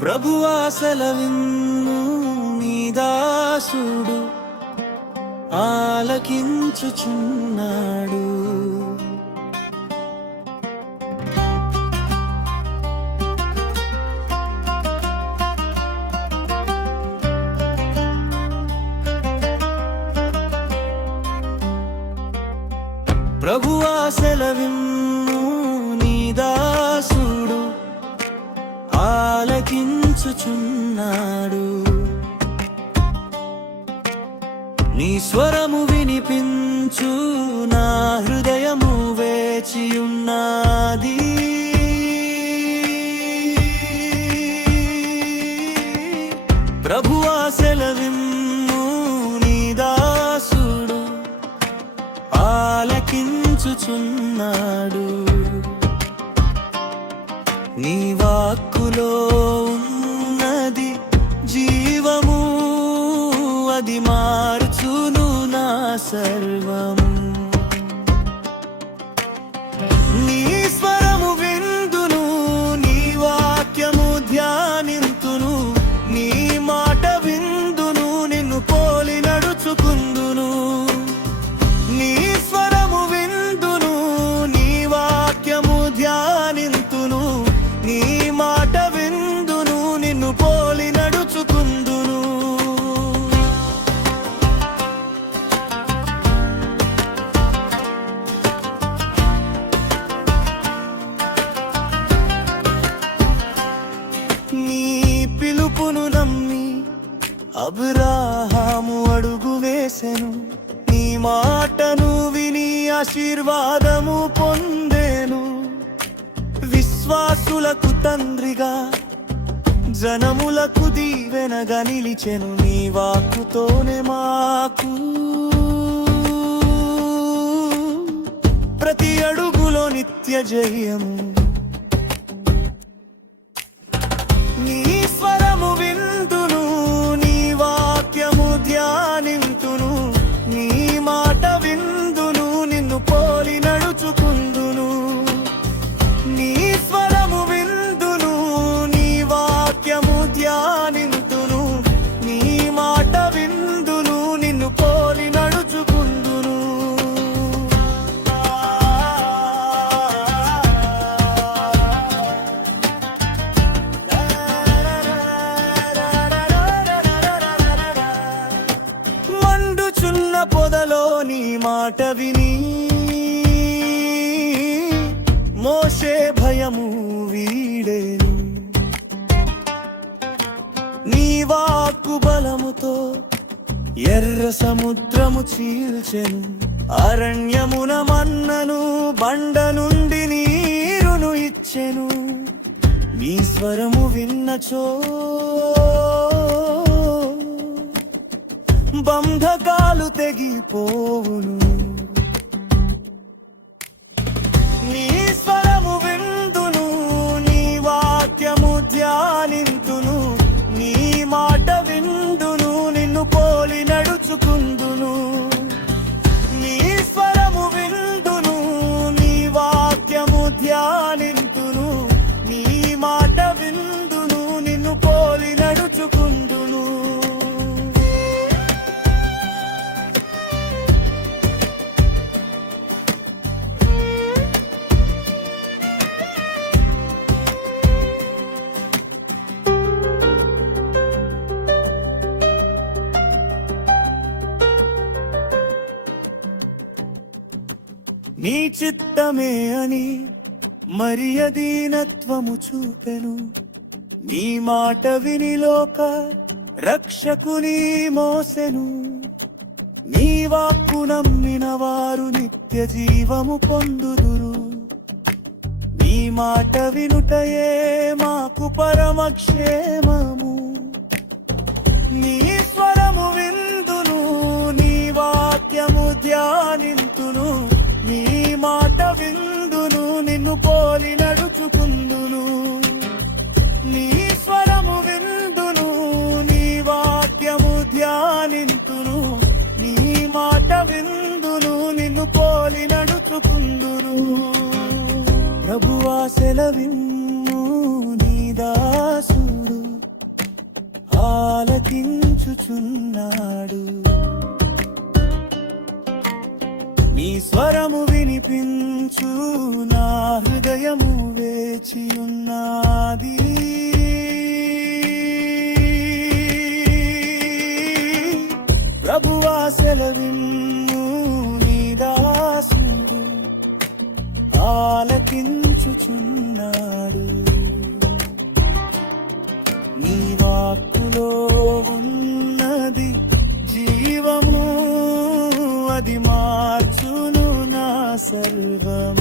ప్రభువా సెలవిమ్ము నీ దాసుడు ఆలకించుచున్నాడు. ప్రభువా సెలవిమ్ము నీ దాసుడు ఆలకించుచున్నాడు. నీ స్వరము వినిపించు నా హృదయము వేచియున్నది. ప్రభువా సెలవిమ్ము నీ దాసుడు ఆలకించుచున్నాడు. నీ వాక్కులో ఉన్నది జీవము, అది మార్చును నా సర్వము. నీ స్వరము విందును, నీ వాక్యము ధ్యానింతును, నీ మాట విందును, నిన్ను పోలి నడుచుకుందును. నీ స్వరము విందును, నీ వాక్యము ధ్యానింతును, నీ మాట విందును, నిన్ను పోలి నడుచుకుందును. నీ పిలుపును నమ్మి అబ్రాహాము అడుగు వేసెను. నీ మాటను విని ఆశీర్వాదము పొందెను. విశ్వాసులకు తండ్రిగా జనములకు దీవెనగా నిలిచెను. నీ వాక్కుతోనే మాకు ప్రతి అడుగులో నిత్య జయము. నీ స్వరము విందును, నీ వాక్యము ధ్యానింతును, నీ మాట విందును, నిన్ను పోలి నడుచుకుందును. నీ స్వరము విందును, నీ వాక్యము ధ్యానింతును, నీ మాట విందును, నిన్ను పోలి నడుచుకుందును. మండుచున్న పొదలో నీ మాట విని మోషే భయము వీడెను. నీ వాక్కు బలముతో ఎర్ర సముద్రము చీల్చెను. అరణ్యమున మన్నను, బండ నుండి నీరును ఇచ్చెను. నీ స్వరము విన్నచో బంధకాలు తెగిపోవును. నీ స్వరము విందును, నీ వాక్యము ధ్యానింతును, నీ మాట విందును, నిన్ను పోలి నడుచుకుందును. నీ స్వరము విందును, నీ వాక్యము ధ్యానింతును, నీ మాట విందును, నిన్ను పోలి నడుచుకుందును. నీ చిత్తమే అని మరి అధీనత్వము చూపెను. నీ మాట విని లోక రక్షకుని మోసెను. నీ వాక్కు నమ్మిన వారు నిత్య జీవము పొందుదురు. నీ మాట వినుటయే మాకు పరమక్షేమము. నీ స్వరము విందును, నీ వాక్యము ధ్యానింతును, నీ మాట విందును, నిన్ను పోలి నడుచుకుందును. నీ స్వరము విందును, నీ వాక్యము పోలి నడుచుకుందురు ప్రభువా సెలవిమ్ము నీ దాసుడు ఆలకించుచున్నాడు నీ స్వరము వినిపించు నా హృదయము వేచియున్నది ప్రభువా సెలవిమ్ము నీ దాసుడు ఆలకించుచున్నాడు నీ వాక్కులో ఉన్నది జీవము అది మార్చును నా సర్వము